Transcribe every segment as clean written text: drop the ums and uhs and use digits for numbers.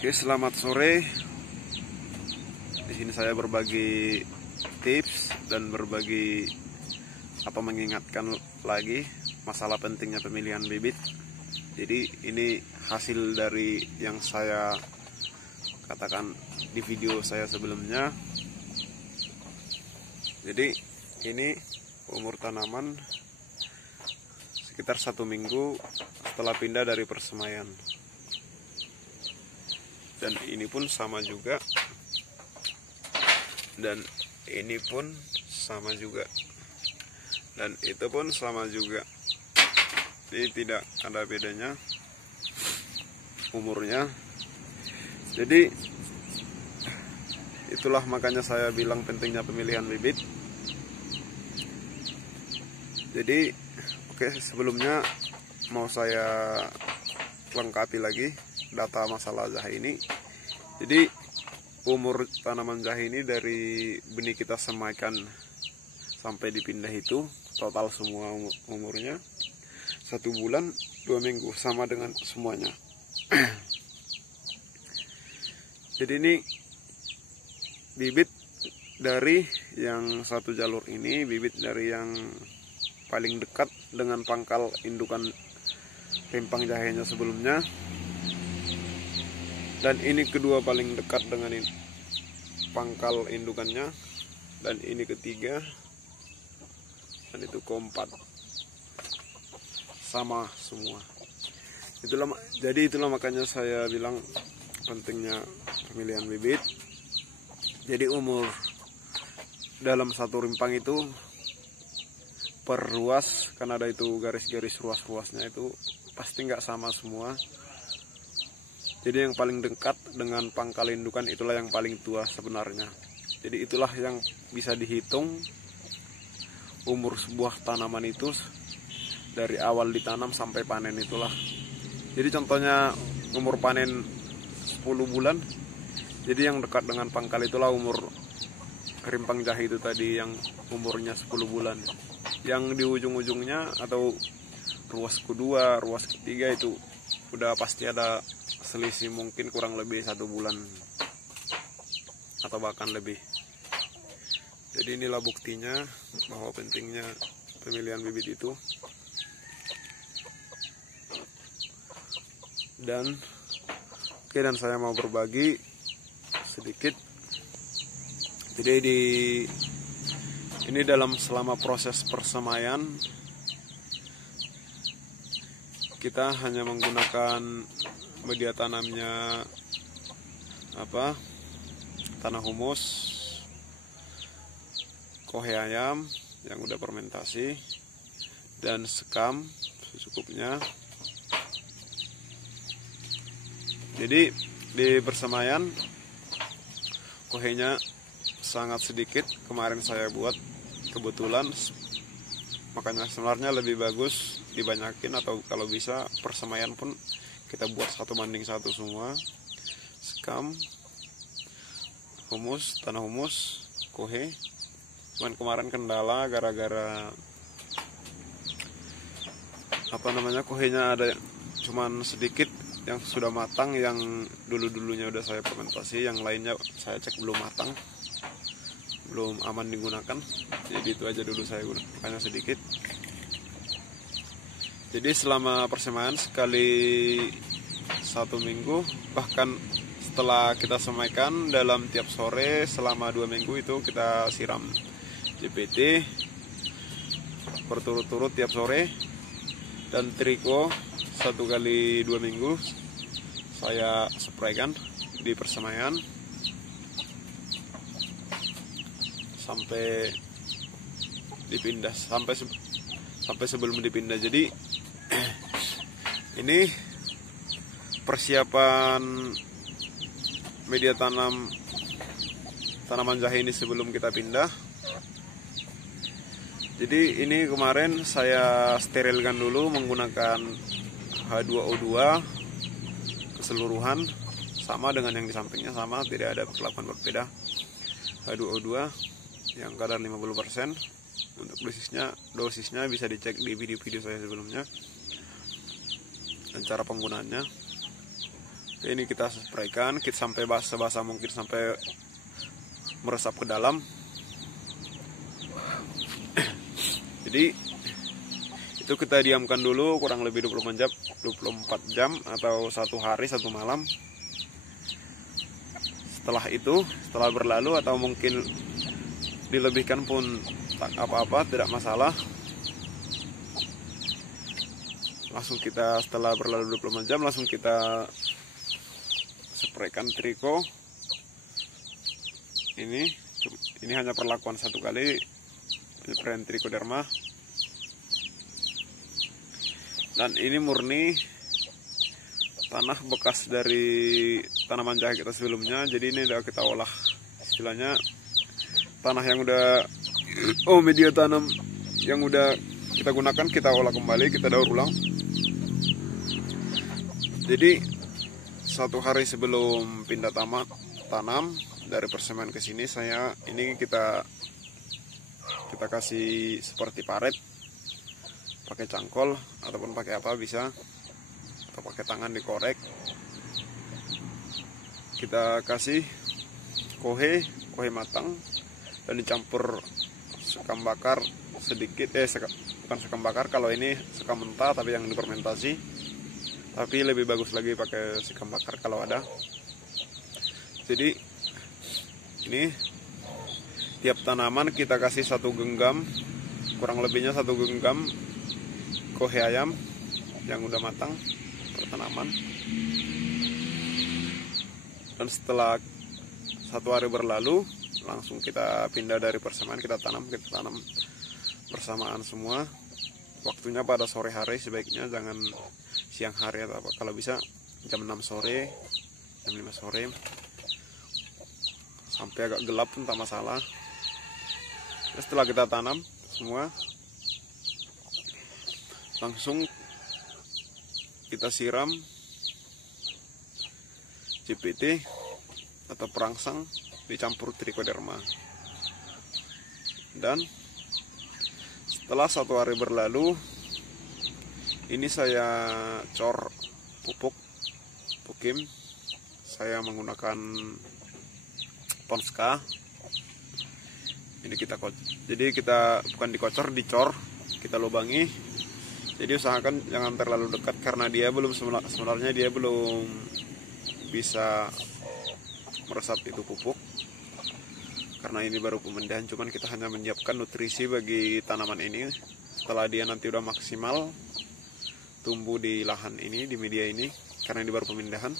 Oke, selamat sore. Di sini saya berbagi tips dan berbagi mengingatkan lagi masalah pentingnya pemilihan bibit. Jadi ini hasil dari yang saya katakan di video saya sebelumnya. Jadi ini umur tanaman sekitar 1 minggu setelah pindah dari persemaian. Dan ini pun sama juga, dan ini pun sama juga, dan itu pun sama juga. Jadi tidak ada bedanya umurnya. Jadi itulah makanya saya bilang pentingnya pemilihan bibit. Jadi oke, sebelumnya mau saya lengkapi lagi data masalah jahe ini. Jadi umur tanaman jahe ini dari benih kita semaikan sampai dipindah itu total semua umurnya 1 bulan 2 minggu, sama dengan semuanya. Jadi ini bibit dari yang satu jalur ini, bibit dari yang paling dekat dengan pangkal indukan rimpang jahenya sebelumnya, dan ini kedua paling dekat dengan pangkal indukannya, dan ini ketiga, dan itu keempat, sama semua. Itulah makanya saya bilang pentingnya pemilihan bibit. Jadi umur dalam satu rimpang itu per ruas, kan ada itu garis-garis ruas-ruasnya, itu pasti nggak sama semua. Jadi yang paling dekat dengan pangkal indukan itulah yang paling tua sebenarnya. Jadi itulah yang bisa dihitung umur sebuah tanaman itu dari awal ditanam sampai panen itulah. Jadi contohnya umur panen 10 bulan. Jadi yang dekat dengan pangkal itulah umur rimpang jahe itu tadi, yang umurnya 10 bulan. Yang di ujung-ujungnya atau ruas kedua, ruas ketiga itu udah pasti ada selisih, mungkin kurang lebih 1 bulan atau bahkan lebih. Jadi inilah buktinya bahwa pentingnya pemilihan bibit itu. Dan saya mau berbagi sedikit. Jadi ini dalam selama proses persemaian kita hanya menggunakan media tanamnya tanah humus, kohe ayam yang udah fermentasi, dan sekam secukupnya. Jadi di persemaian kohenya sangat sedikit, kemarin saya buat kebetulan, makanya sebenarnya lebih bagus dibanyakin, atau kalau bisa persemaian pun kita buat 1:1 semua. Sekam, humus, tanah humus, kohe. Cuman kemarin kendala gara-gara kohenya ada cuman sedikit yang sudah matang, yang dulunya udah saya fermentasi, yang lainnya saya cek belum matang, belum aman digunakan. Jadi itu aja dulu saya gunakan, makanya sedikit. Jadi selama persemaian sekali 1 minggu, bahkan setelah kita semaikan, dalam tiap sore selama 2 minggu itu kita siram JPT berturut-turut tiap sore, dan triko 1 kali 2 minggu saya spraykan di persemaian sampai dipindah, sampai sebelum dipindah. Jadi ini persiapan media tanaman jahe ini sebelum kita pindah. Jadi ini kemarin saya sterilkan dulu menggunakan H2O2 keseluruhan, sama dengan yang di sampingnya, sama, tidak ada perlakuan berbeda. H2O2 yang kadar 50%. Untuk dosisnya bisa dicek di video-video saya sebelumnya dan cara penggunaannya. Ini kita spraykan sampai basah mungkin, sampai meresap ke dalam. Jadi itu kita diamkan dulu kurang lebih 24 jam atau 1 hari 1 malam. Setelah berlalu atau mungkin dilebihkan pun tak apa-apa, tidak masalah. Langsung kita, setelah berlalu 24 jam, langsung kita spraykan triko. Ini hanya perlakuan 1 kali sprayan trichoderma. Dan ini murni tanah bekas dari tanaman jahe kita sebelumnya. Jadi ini udah kita olah, istilahnya tanah yang udah media tanam yang udah kita gunakan, kita olah kembali, kita daur ulang. Jadi 1 hari sebelum pindah tanam dari persemen ke sini, kita kasih seperti paret, pakai cangkol ataupun pakai apa bisa, atau pakai tangan dikorek. Kita kasih kohe matang dan dicampur sekam bakar sedikit, bukan sekam bakar, kalau ini sekam mentah tapi yang difermentasi, tapi lebih bagus lagi pakai sekam bakar kalau ada. Jadi ini tiap tanaman kita kasih 1 genggam, kurang lebihnya 1 genggam kohe ayam yang udah matang per tanaman. Dan setelah 1 hari berlalu, langsung kita pindah dari persemen, kita tanam bersamaan semua. Waktunya pada sore hari sebaiknya, jangan siang hari atau apa. Kalau bisa jam 6 sore, jam 5 sore, sampai agak gelap pun tak masalah. Nah, setelah kita tanam semua, langsung kita siram CPT atau perangsang dicampur trichoderma. Dan setelah 1 hari berlalu, ini saya cor pupuk pukim. Saya menggunakan Ponska. Ini kita bukan dikocor, dicor, kita lubangi. Jadi usahakan jangan terlalu dekat, karena dia sebenarnya dia belum bisa meresap itu pupuk, karena ini baru pemindahan. Cuman kita hanya menyiapkan nutrisi bagi tanaman ini setelah dia nanti udah maksimal tumbuh di lahan ini, di media ini, karena ini baru pemindahan.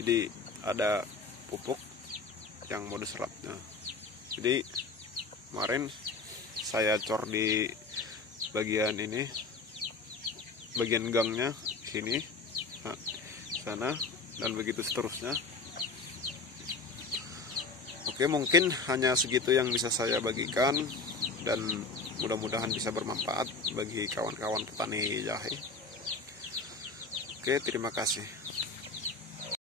Jadi ada pupuk yang mode serapnya. Jadi kemarin saya cor di bagian ini, bagian gangnya sini, sana, dan begitu seterusnya. Oke, mungkin hanya segitu yang bisa saya bagikan, dan mudah-mudahan bisa bermanfaat bagi kawan-kawan petani jahe. Oke, terima kasih.